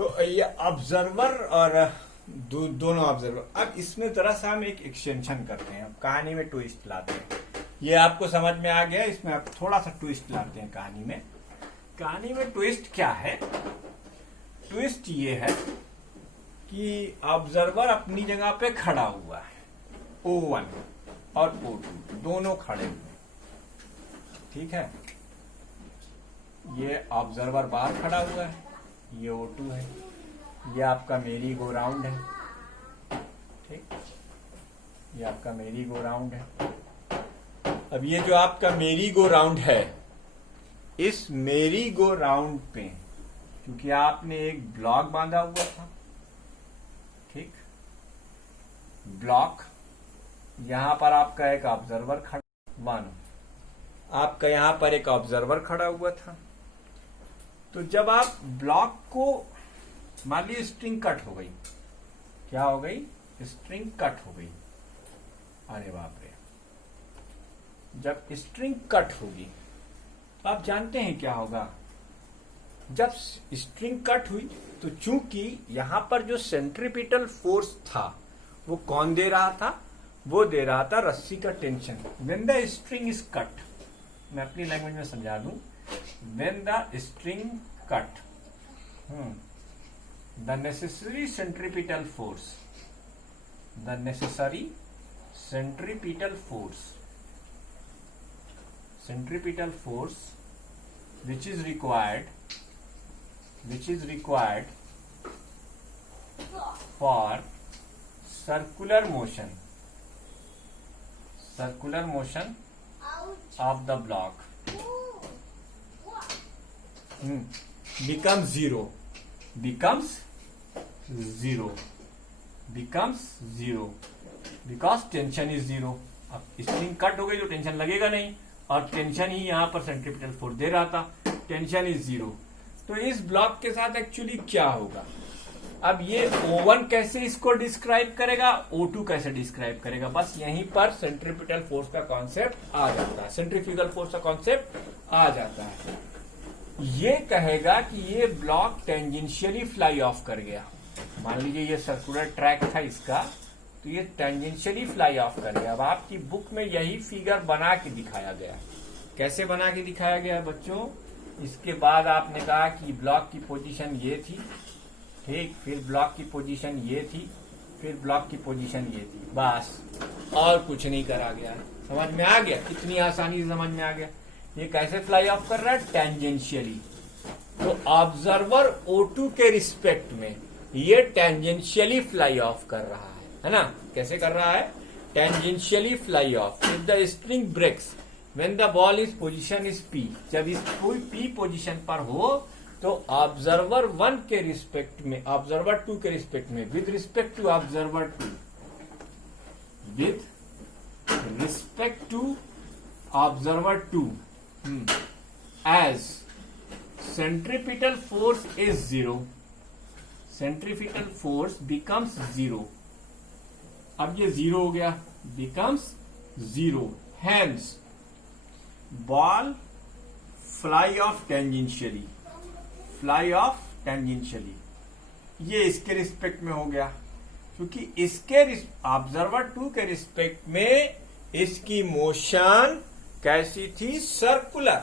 तो ये ऑब्जर्वर और दोनों ऑब्जर्वर। अब इसमें जरा सा हम एक एक्सटेंशन करते हैं, अब कहानी में ट्विस्ट लाते हैं। ये आपको समझ में आ गया, इसमें आप थोड़ा सा ट्विस्ट लाते हैं कहानी में। कहानी में ट्विस्ट क्या है? ट्विस्ट ये है कि ऑब्जर्वर अपनी जगह पे खड़ा हुआ है, O1 और O2 दोनों खड़े हुए हैं, ठीक है। ये ऑब्जर्वर बाहर खड़ा हुआ है, ये O2 है, ये आपका मेरी गो राउंड है, ठीक, ये आपका मेरी गो राउंड है। अब ये जो आपका मेरी गो राउंड है, इस मेरी गो राउंड पे क्योंकि आपने एक ब्लॉक बांधा हुआ था, ठीक, ब्लॉक, यहां पर आपका एक ऑब्जर्वर खड़ा, आपका यहां पर एक ऑब्जर्वर खड़ा हुआ था। तो जब आप ब्लॉक को, मान लीजिए स्ट्रिंग कट हो गई, क्या हो गई? स्ट्रिंग कट हो गई। अरे बाप रे, जब स्ट्रिंग कट होगी तो आप जानते हैं क्या होगा? जब स्ट्रिंग कट हुई तो चूंकि यहां पर जो सेंट्रीपिटल फोर्स था वो कौन दे रहा था? वो दे रहा था रस्सी का tension. When the string is cut, मैं अपनी लैंग्वेज में समझा दूं, when the string cut, the necessary centripetal force, the necessary centripetal force, centripetal force which is required for circular motion of the block becomes zero because tension is zero। अब string cut हो गई तो tension लगेगा नहीं, और tension ही यहां पर centripetal force दे रहा था, टेंशन इज जीरो। तो इस ब्लॉक के साथ एक्चुअली क्या होगा? अब ये O1 कैसे इसको डिस्क्राइब करेगा, O2 कैसे डिस्क्राइब करेगा? बस यहीं पर सेंट्रीपिटल फोर्स का कॉन्सेप्ट आ जाता है, सेंट्रीफ्यूगल फोर्स का कॉन्सेप्ट आ जाता है। ये कहेगा कि ये ब्लॉक टेंजेंशियली फ्लाई ऑफ कर गया। मान लीजिए ये सर्कुलर ट्रैक था इसका, तो ये टेंजेंशियली फ्लाई ऑफ कर गया। अब आपकी बुक में यही फिगर बना के दिखाया गया। कैसे बना के दिखाया गया है बच्चों? इसके बाद आपने कहा कि ब्लॉक की पोजीशन ये थी, ठीक, फिर ब्लॉक की पोजीशन ये थी, फिर ब्लॉक की पोजीशन ये थी, बस और कुछ नहीं करा गया है। समझ में आ गया? कितनी आसानी से समझ में आ गया। ये कैसे फ्लाई ऑफ कर रहा है? टेंजेंशियली। तो ऑब्जर्वर O2 के रिस्पेक्ट में ये टेंजेंशियली फ्लाई ऑफ कर रहा है ना? कैसे कर रहा है? Tangentially fly off. If the string breaks when the ball is position is P, जब इस P पोजीशन पर हो तो ऑब्जर्वर 1 के रिस्पेक्ट में, ऑब्जर्वर 2 के रिस्पेक्ट में, with respect to observer 2, with respect to observer 2, as centripetal force is zero, centripetal force becomes zero. अब ये जीरो हो गया, becomes zero, hence ball fly off tangentially, fly off tangentially. ये इसके respect में हो गया, क्योंकि इसके ऑब्जर्वर 2 के रिस्पेक्ट में इसकी मोशन कैसी थी? सर्कुलर।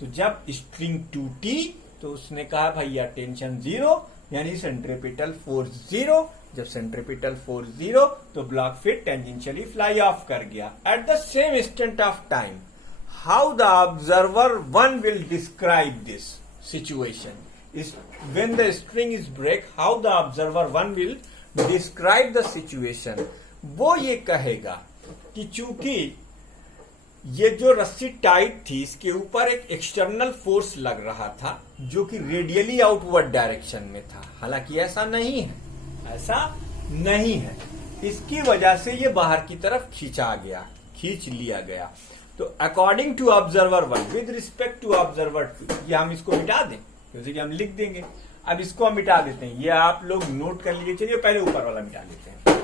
तो जब स्ट्रिंग टूटी तो उसने कहा भैया टेंशन जीरो, यानी सेंट्रीपिटल फोर्स जीरो। जब सेंट्रीपिटल फोर्स जीरो तो ब्लॉक फिर टेंजेंशियली फ्लाई ऑफ कर गया। At the same instant of time, how the observer 1 will describe this situation? When the string is break, how the observer 1 will describe the situation? वो ये कहेगा कि चूंकि ये जो रस्सी टाइट थी, इसके ऊपर एक एक्सटर्नल फोर्स लग रहा था जो कि रेडियली आउटवर्ड डायरेक्शन में था। हालांकि ऐसा नहीं है, ऐसा नहीं है। इसकी वजह से ये बाहर की तरफ खींचा गया, खींच लिया गया। तो according to observer 1 with respect to observer 2, ये हम इसको मिटा दें, जैसे कि हम लिख देंगे। अब इसको हम मिटा देते हैं, ये आप लोग नोट कर लीजिए। चलिए पहले ऊपर वाला मिटा लेते हैं,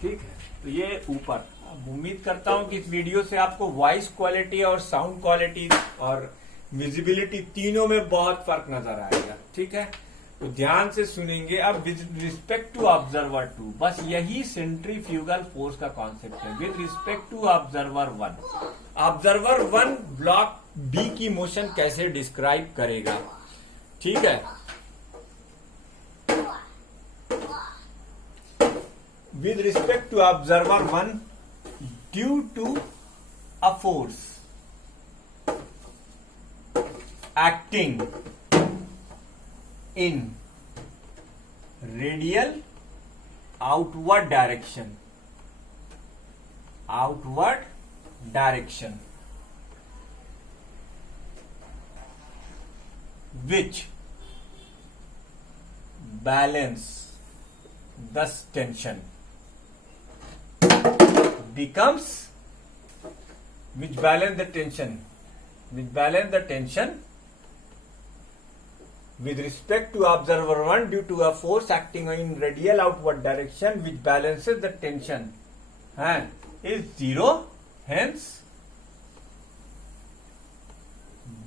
ठीक है। तो ये ऊपर, उम्मीद करता हूं कि इस वीडियो से आपको वॉइस क्वालिटी और साउंड क्वालिटी और विजिबिलिटी तीनों में बहुत फर्क नजर आएगा, ठीक है। तो ध्यान से सुनेंगे। अब विद रिस्पेक्ट टू ऑब्जर्वर 2, बस यही सेंट्रीफ्यूगल फोर्स का कॉन्सेप्ट है। With respect to observer 1, observer 1 block B की मोशन कैसे डिस्क्राइब करेगा, ठीक है। With respect to observer 1, due to a force acting in radial outward direction, which balance thus tension becomes, which balance the tension with respect to observer 1 due to a force acting in radial outward direction which balances the tension and is zero. Hence,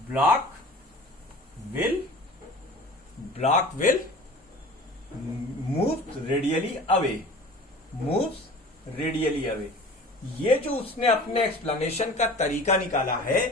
block will moves radially away. ये जो उसने अपने explanation का तरीका निकाला है,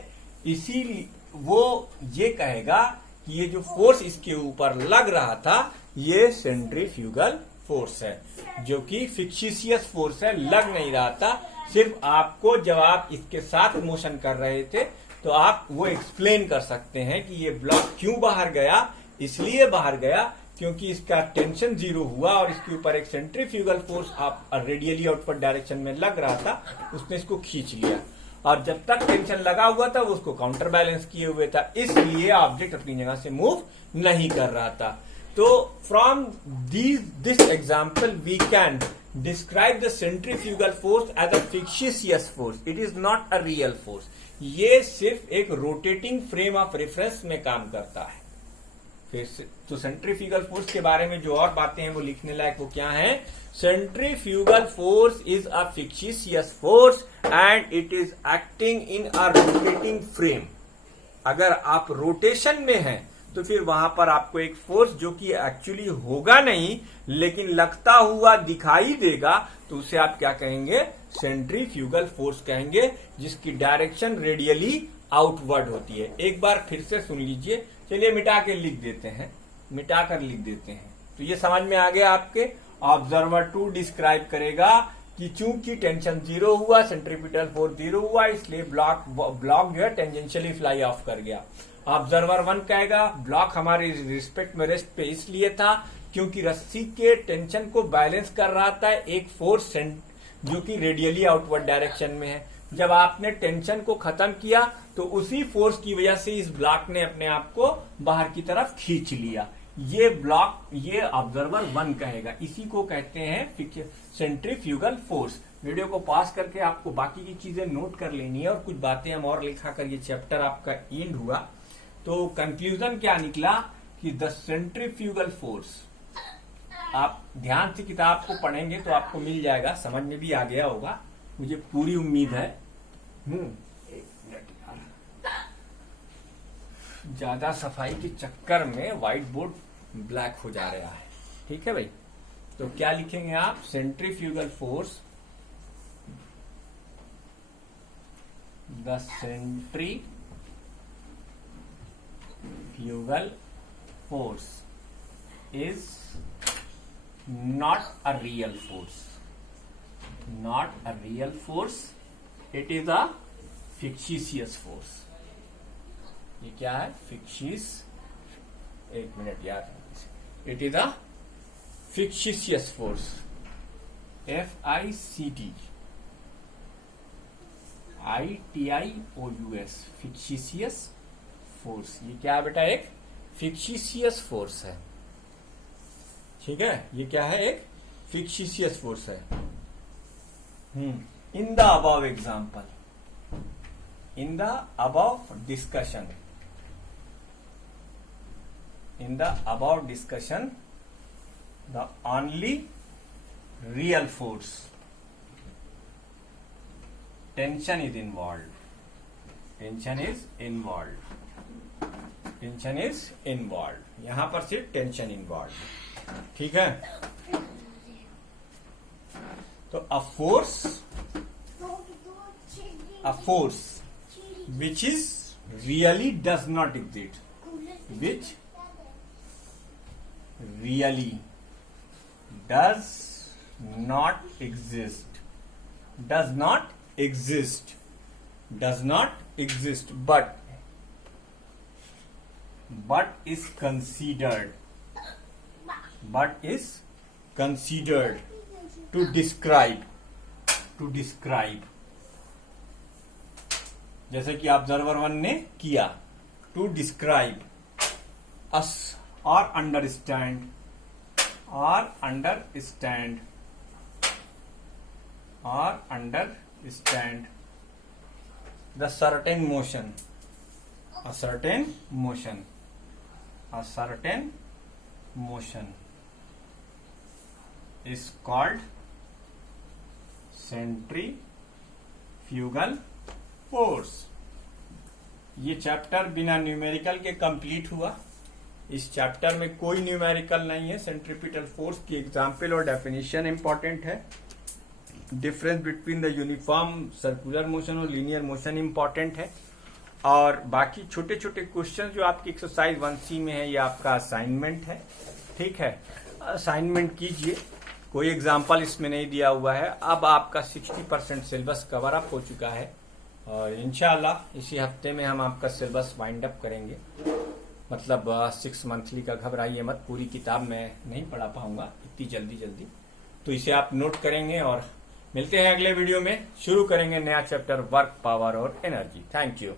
इसीलिए वो ये कहेगा ये जो फोर्स इसके ऊपर लग रहा था ये सेंट्रीफ्यूगल फोर्स है, जो कि फिक्सिशियस फोर्स है, लग नहीं रहा था। सिर्फ आपको जब आप इसके साथ मोशन कर रहे थे तो आप वो एक्सप्लेन कर सकते हैं कि ये ब्लॉक क्यों बाहर गया। इसलिए बाहर गया क्योंकि इसका टेंशन जीरो हुआ और इसके ऊपर एक सेंट्रीफ्यूगल फोर्स आप रेडियली आउटवर्ड डायरेक्शन में लग रहा था, उसने इसको खींच लिया और जब तक टेंशन लगा हुआ था वो उसको काउंटर बैलेंस किए हुए था, इसलिए ऑब्जेक्ट अपनी जगह से मूव नहीं कर रहा था। तो from this example we can describe the centrifugal force as a fictitious force, it is not a real force. ये सिर्फ एक रोटेटिंग फ्रेम ऑफ रेफरेंस में काम करता है। फिर तो सेंट्रीफ्यूगल फोर्स के बारे में जो और बातें हैं वो लिखने लायक वो क्या है? Centrifugal force is a fictitious force and it is acting in a rotating frame. अगर आप रोटेशन में हैं तो फिर वहां पर आपको एक फोर्स जो कि एक्चुअली होगा नहीं लेकिन लगता हुआ दिखाई देगा, तो उसे आप क्या कहेंगे? सेंट्रीफ्यूगल फोर्स कहेंगे, जिसकी डायरेक्शन रेडियली आउटवर्ड होती है। एक बार फिर से सुन लीजिए, चलिए मिटा के लिख देते हैं, मिटा कर लिख देते हैं। तो ये समझ में आ गया आपके। ऑब्जर्वर 2 डिस्क्राइब करेगा कि चूंकि टेंशन जीरो हुआ, सेंट्रीपिटल फोर्स जीरो हुआ, इसलिए ब्लॉक जो है टेंजेंशियली फ्लाई ऑफ कर गया। ऑब्जर्वर 1 कहेगा ब्लॉक हमारे रिस्पेक्ट में रेस्ट पे इसलिए था क्योंकि रस्सी के टेंशन को बैलेंस कर रहा था एक फोर्स जो कि रेडियली आउटवर्ड डायरेक्शन में है। जब आपने टेंशन को खत्म किया तो उसी फोर्स की वजह से इस ब्लॉक ने अपने आप को बाहर की तरफ खींच लिया। ये ब्लॉक, ये ऑब्जर्वर 1 कहेगा, इसी को कहते हैं सेंट्रीफ्यूगल फोर्स। वीडियो को पॉज करके आपको बाकी की चीजें नोट कर लेनी है और कुछ बातें हम और लिखा कर ये चैप्टर आपका एंड हुआ। तो कंक्लूजन क्या निकला कि द सेंट्रीफ्यूगल फोर्स, आप ध्यान से किताब को पढ़ेंगे तो आपको मिल जाएगा, समझ में भी आ गया होगा, मुझे पूरी उम्मीद है। एक मिनट यार, ज्यादा सफाई के चक्कर में व्हाइट बोर्ड ब्लैक हो जा रहा है। ठीक है भाई, तो क्या लिखेंगे आप? Centrifugal force, the centrifugal force is not a real force, not a real force, it is a fictitious force। ये क्या है? fictitious, एक मिनट यार, it is a fictitious force, FICTIOUS, fictitious force। ये क्या है बेटा? एक fictitious force है। ठीक है, ये क्या है? एक फिक्सिशियस फोर्स है। In the above example, in the above discussion, in the above discussion the only real force tension is involve, tension is involve. Tension is involve, यहां पर सिर्फ टेंशन इन्वॉल्व। ठीक है, तो a force which is really does not exist, which really does not exist, does not exist, does not exist, but is considered, but is considered to describe, to describe, जैसे कि observer 1 ने किया, to describe अस और understand, और understand, और understand the certain motion, a certain motion, a certain motion is called centrifugal force. ये chapter बिना numerical के कंप्लीट हुआ। इस चैप्टर में कोई न्यूमेरिकल नहीं है। सेंट्रीपिटल फोर्स की एग्जाम्पल और डेफिनेशन इंपॉर्टेंट है। Difference between the uniform circular motion और लीनियर मोशन इंपॉर्टेंट है। और बाकी छोटे छोटे क्वेश्चन जो आपकी एक्सरसाइज 1C में है, ये आपका असाइनमेंट है। ठीक है, असाइनमेंट कीजिए। कोई एग्जाम्पल इसमें नहीं दिया हुआ है। अब आपका 60% सिलेबस कवर अप हो चुका है और इंशाल्लाह इसी हफ्ते में हम आपका सिलेबस वाइंड अप करेंगे। मतलब 6 मंथली का, घबराइए मत, पूरी किताब मैं नहीं पढ़ा पाऊंगा इतनी जल्दी। तो इसे आप नोट करेंगे और मिलते हैं अगले वीडियो में। शुरू करेंगे नया चैप्टर वर्क, पावर और एनर्जी। Thank you.